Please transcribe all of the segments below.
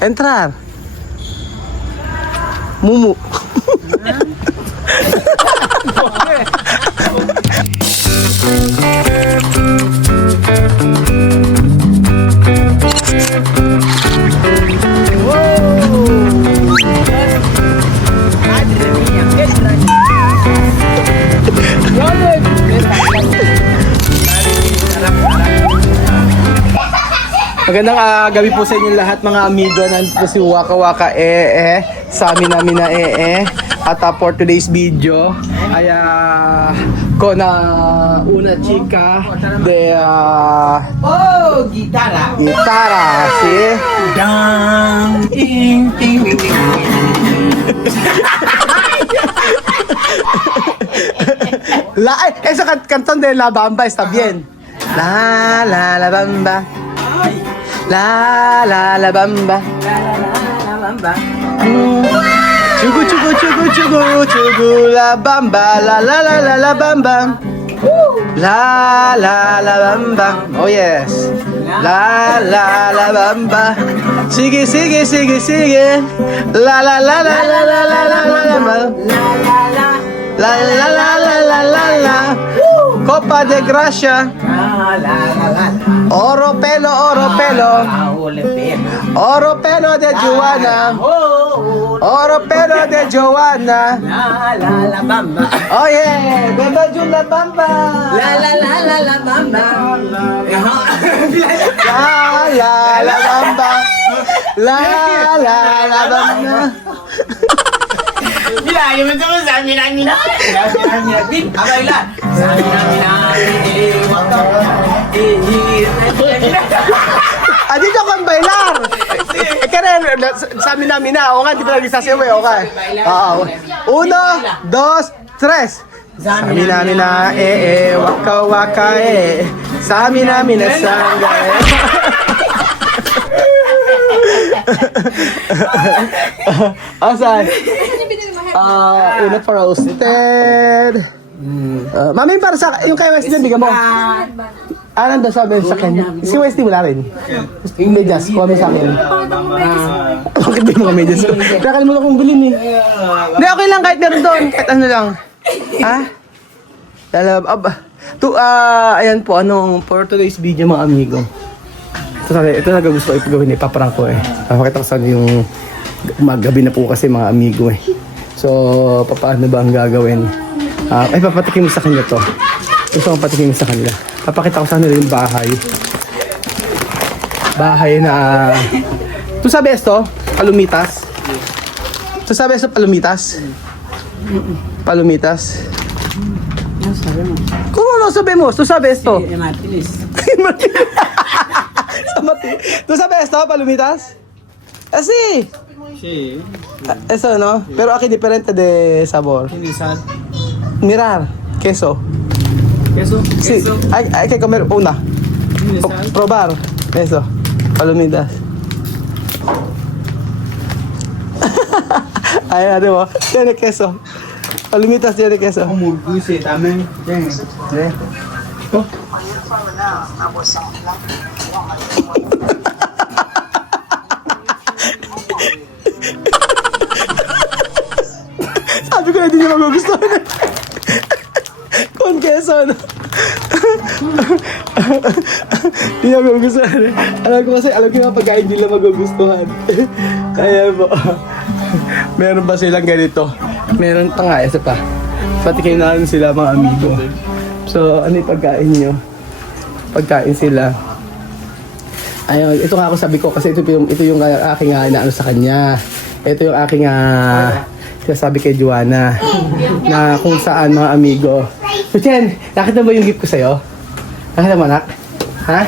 Entrar. Mumu. Magandang gabi po sa inyo lahat mga amigo. Nandito si Waka Waka sa amin na at for today's video ay ko na una chica de Gitara. si Dang, ting, ting, ting, ting. esa canción de La Bamba está bien. La Bamba. La Bamba. Chugu chugu chugu chugu chugu la bamba la bamba. La bamba. Oh yes. La bamba. Sigue. La Copa de Gracia. Oro pelo. Oro pelo de Joanna. Oro pelo de Joanna. La bamba. Oh yeah, bamba la bamba. La bamba. La bamba. La bamba. Mira, yo me tomo Samina. Bin, abaila. Samina. Dito ako ang bailar. Sa amin namin na. O nga, di pa nagsasayaw eh. Okay. Uno, dos, tres. Sa amin namin na waka waka Sa amin namin na sangga Asan? Una para roasted. Mami, para sa yung kay Wesley, bigyan mo. Nandun sa amin sa kanya. Si Wesley wala rin. Yung medyas, kuha mo sa akin. Bakit di mga medyas ko? Nakalimutan kong bilhin eh. Hindi, okay lang kahit meron doon. Kahit ano lang. Ayan po, for today's video mga amigo. Ito na gusto ko ipagawin, ipaprank ko eh. Papakita ko sa yung magabi na po kasi mga amigo eh. So, paano ba ang gagawin? Papatikin mo sa kanya to. Gusto kong patikin mo sa kanila. Papakita ko sa kanila yung bahay. Bahay na... Ito sabi esto, Palumitas. Ito sabi esto, Palumitas. Palumitas. Kung ano sabi mo? Ito sabi esto. Martinis. ¿Tú sabes esto, Palumitas? Sí. Sí. Eso, ¿no? Pero aquí diferente de sabor. ¿Qué sal? Mirar, queso. ¿Queso? Sí, hay que comer una. ¿Tiene sal? Probar eso, Palumitas. Ayan, di ba? Tiene queso. Palumitas tiene queso. Como dulce también. Sabi ko na hindi niya magugustuhan. Con queso, no? Hindi niya magugustuhan. Alam ko yung pagkain hindi nila magugustuhan. Kaya po. Meron ba silang ganito? Meron pa nga, isa pa. Patikin natin sila mga amigo. So, ano yung pagkain nyo? Pagkain sila. Ayun, ito nga ako sabi ko kasi ito yung aking inaano sa kanya. Ito yung aking sinasabi kay Joanna na kung saan mga amigo. So, Chen, nakita mo yung gift ko sa'yo? Nakita mo, anak? Ha?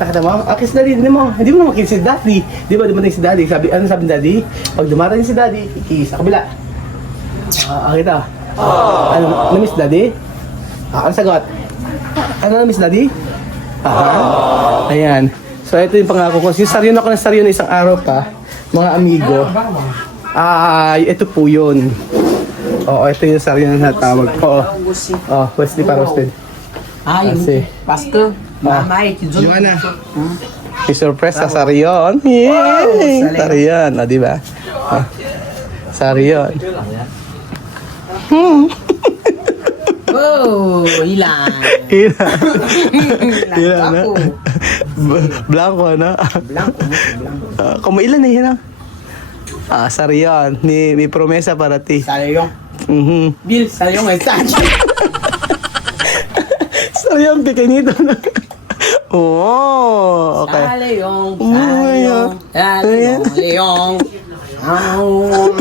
Nakita mo? Kiss daddy, hindi mo naman kiss si daddy. Di ba dumating si daddy? Ano sabi ni daddy? Pag dumating si daddy, kiss sa kabila. Kita. Ano, na-miss daddy? Ano sagot? Ano na-miss daddy? Ayan. So, ito yung pangako ko. Yung saryo ako ng saryo na isang araw pa, mga amigo. Ito po yun. Oo, ito yung saryo na natawag ko. Wesley para Wesley. Yung Pasko. Mamay, Joanna. May surprise sa Sarion. Yay! Sarion, o diba? Sarion. Oh, ilan. Ilan? Ilan na? Blanco, no? Como ilan na yun, Sarion. May promesa para ti. Salayong. Bill, salayong mensahe. Sarion, pequeñito, no? Oh, okay. Salayong, salayong, salayong, salayong.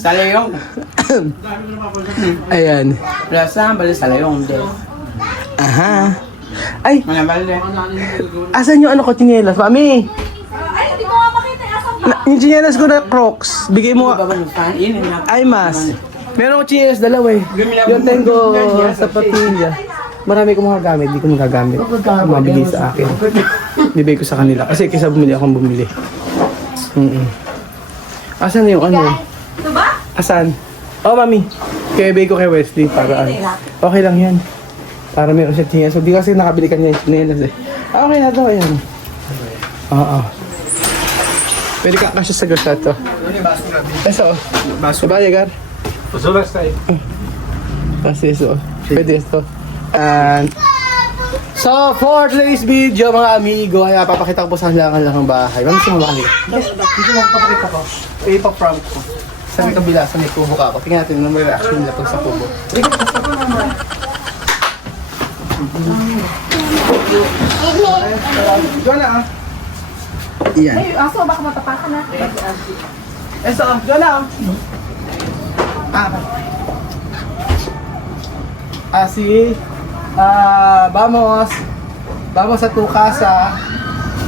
Salayong. Ayan. Plaza, balik salayong. Aha. Ay, Mana balik. asan yung ano ko, chinelas? Mami, Ay, hindi ko nga makita. Asan ba? yung chinelas ko na Crocs. Bigay mo. Ay, mas. Meron ko chinelas, dalawa eh. Yung tengo sa patilya. Marami ko mga gamit, di ko magagamit. Mabigay sa akin. Bibigay ko sa kanila. Kasi kaysa bumili akong bumili. Asan na yung ano? Ito ba? Asan? Oh, mami. Kaya ibigay ko kay Wesley para ano. Okay lang yan. Para meron siya chinelas. So, di kasi nakabili ka niya yung chinelas eh. Okay na to, ayan. Oo. Pwede ka kasya sa gusto to. Eso. Baso ba, Yagar? Pasulas tayo. Kasi eso. Pwede ito. And so, for today's video, mga amigo, ay papakita ko po sa halangan lang ang bahay. Mami, sumama ka dito. Dito lang papakita ko. Ipa-prank ko. Sa may kabila, sa may kubo ka ako. Tingnan natin ang may reaction nila pag sa kubo. Diyan na ah. Iyan. Ay, aso, baka matapakan na. Eso, diyan na ah. Así, vamos a tu casa.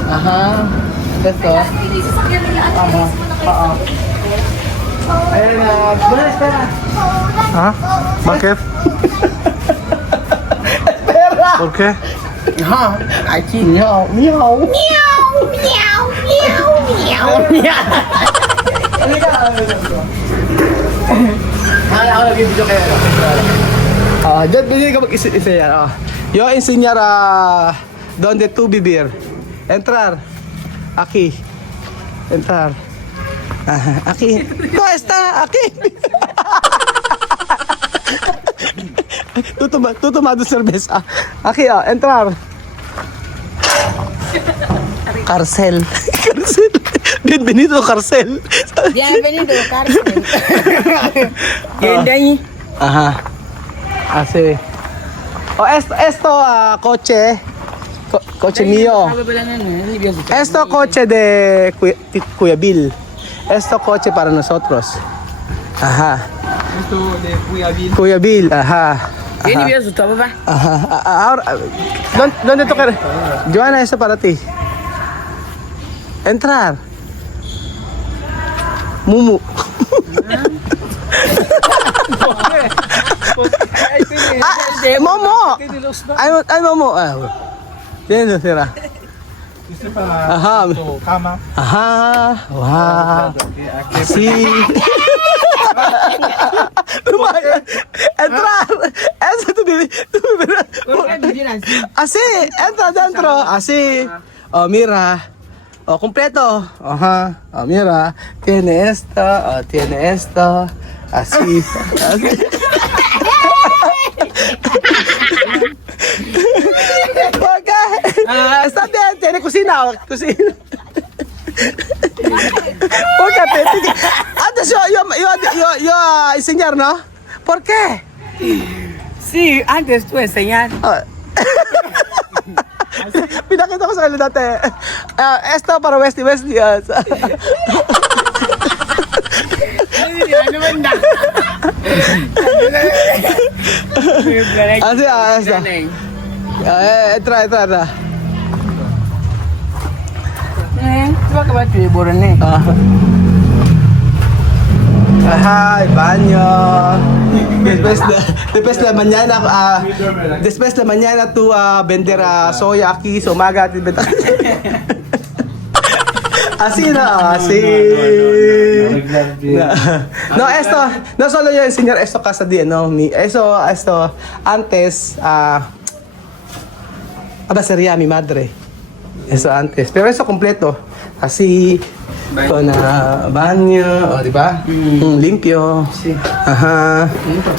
Ajá. Esto. Hindi sasakyan nila. Ajá. Oo. Ayan na. Buenas, espera. ¿Ah? ¿Bakit? Espera. ¿Por qué? Ajá. Aquí. Miau. Miau. Ay, ako nag-video kayo. Diyan, pwede ka mag-isa-isa. Yo enseñar a donde tú vivir. Entrar. Aquí. Entrar. Aquí. No, está aquí. Tú tomando cerveza. Aquí, entrar. Cárcel. Cárcel. Bienvenido, cárcel. Bienvenido, cárcel. ¿Quién de ahí? Ajá. Así. Oh, esto coche. Coche mío. Esto coche de Kuya Bill. Esto coche para nosotros. Ajá. Esto de Kuya Bill, ajá. ¿Quién vive su papá? Ajá. Ahora, ¿dónde toca? Joana, eso para ti. Entrar. Mumu. Momo. Ay, Momo. Yan, sira. Este para Ajá. tu cama. Ajá. Wow. Sí. Entrar. Eso tú vives. Así. Entra dentro. Así. Oh, mira. Oh, completo. Ajá. Oh, mira. Tiene esto. Oh, tiene esto. Así. Así. Okay. Está bien. Tiene cocina. Cocina. ¿Por qué? Antes yo enseñar, ¿no? ¿Por qué? Sí, antes tú enseñar. Pinakita ko sa kanila dati. Esto para Westy. Ano man na? Así, esto. Entra. Diba ka ba tiniburan na eh? Ajá, el baño. Después de mañana, después de mañana tú vender soya aquí, somaga. Así na, así. No, esto, no solo yo enseñar esto casa de, no, eso, antes, Aba, sería mi madre. Eso antes. Pero eso completo. Así, con banyo, di ba? Limpio. Sí. Ajá.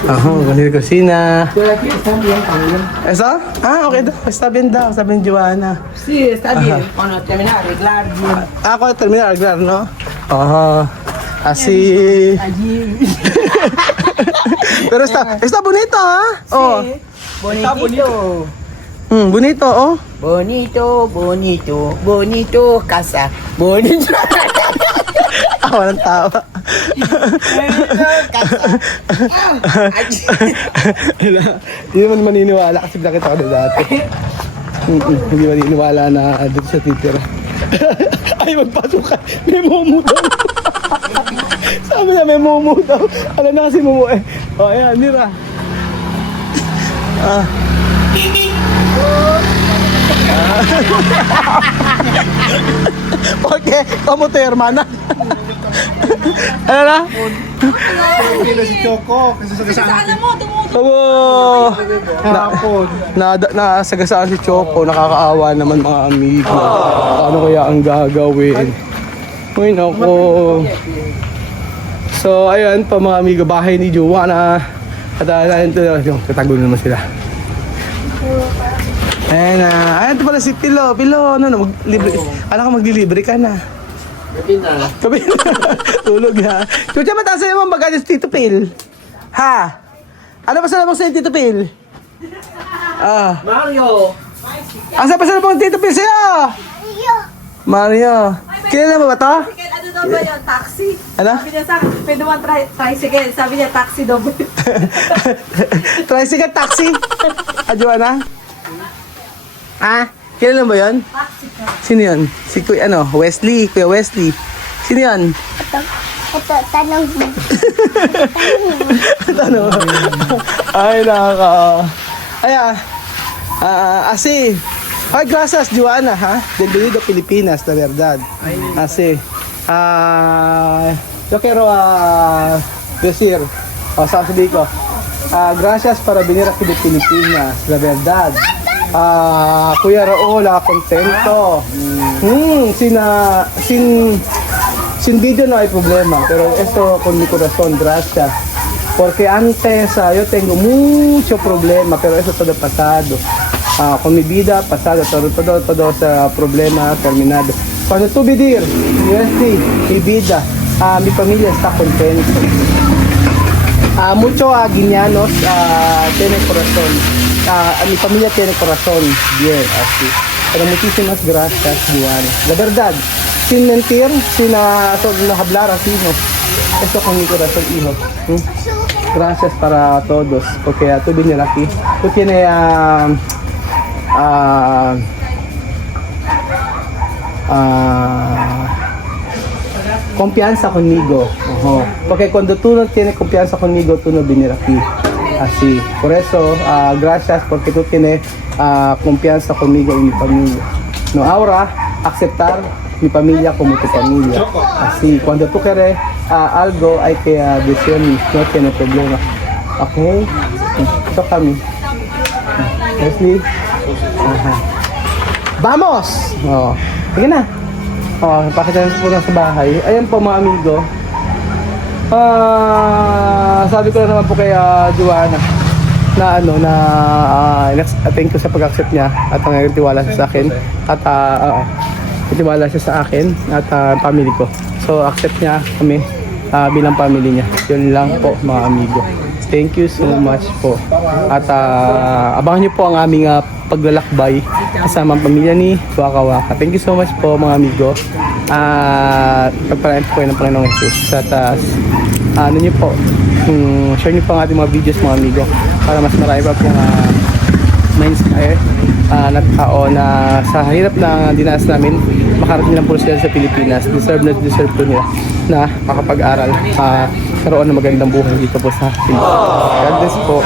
Ajá, con la cocina. Pero aquí está bien también. ¿Eso? Ah, okay. Está bien daw. Sabi ni Joanna. Sí, está bien. Cuando termina de arreglar bien. Ah, cuando termina de arreglar, ¿no? Ajá. Así. Allí. Pero está bonito, ¿ah? Oh. Bonito. Bonito, oh. Bonito, bonito, bonito casa. Bonito. Ah, walang tawa. Hindi naman maniniwala kasi nakita ko na dati. Hindi maniniwala na dito siya titira. Ay, magpasok ka. May mumu daw. Sabi niya, may mumu daw. Alam na kasi mumu eh. O, ayan, Mira. Ah. Okay, kamu to, hermana. Ano na? Pila si Choco. Kasi sa kasama. Saan mo? Tumuto. Oo. Hapon. Nasagasaan si Choco, nakakaawa naman mga amigo. Ano kaya ang gagawin? Uy, nako. So, ayun pa mga amigo, bahay ni Joanna. At yung katago naman sila. Ayan na. Ayan, ito pala si Pilo. Pilo, ano na, maglibre. Alam ka maglilibre ka na. Gabi na. Sabi tulog ha. Chucha, mataas sa'yo mong bagay si Tito Phil. Ha? Ano pa salabang sa'yo, Tito Phil? Ah. Mario. Asa pa salabang Tito Phil sa'yo? Mario. Kilala mo ba to? Ano daw ba yun? Taxi? Ano? Sabi niya sa akin, pwede mo ang tricycle. Sabi niya, taxi daw ba yun? Tricycle taxi. Joanna? Ah? Kilala mo ba yun? Taxi ka. Sino yun? Si Kuya, ano? Wesley. Kuya Wesley. Sino yun? Tanong mo. Ano? Ay, naka. Ay, así. Ay, gracias, Joanna, ha? Bienvenido a Pilipinas, la verdad. Así. Yo quiero decir, sasabihin ko, gracias para venir aquí de Pilipinas, la verdad. Kuya Raul, contento. Sin video no hay problema, pero esto con mi corazón, gracias. Porque antes yo tengo mucho problema, pero eso todo pasado. Con mi vida pasado, todo sa problema terminado. Cuando tú vivir, mi vida, mi familia está contento. Muchos guineanos tienen corazón. Mi familia tiene corazón bien, así. Pero muchísimas gracias, Juan. La verdad, sin mentir, sin hablar así, no. Esto con mi corazón, hijo. Gracias para todos, porque tú vienes aquí. Tú tienes confianza conmigo. Porque cuando tú no tienes confianza conmigo, tú no vienes aquí. Así. Por eso, gracias porque tú tienes confianza conmigo y mi familia. No, ahora, aceptar mi familia como tu familia. Así, cuando tú quieres algo, hay que decirme, no tiene problema. Okay? Ito kami. Leslie? Aha. Vamos! Oh. Sige na. Oh, pakita po na sa bahay. Ayan po mga amigo. Sabi ko na naman po kay Joanna na thank you sa pag-accept niya at nagtiwala siya sa akin at nagtiwala siya sa akin at family ko. So accept niya kami bilang family niya. Yun lang po mga amigo. Thank you so much po. At abangan niyo po ang aming paglalakbay kasama ang pamilya ni Waka. Thank you so much po mga amigo. Pagpalain po kayo ng Panginoong Jesus. At ano niyo po, share niyo po ang ating mga videos mga amigo para mas marami pa pong ma-inspire na tao na sa hirap na dinas namin makarating lang po sila sa Pilipinas. Deserve po nila na makapag-aral, karoon ng magandang buhay dito po sa Pilipinas. God bless po.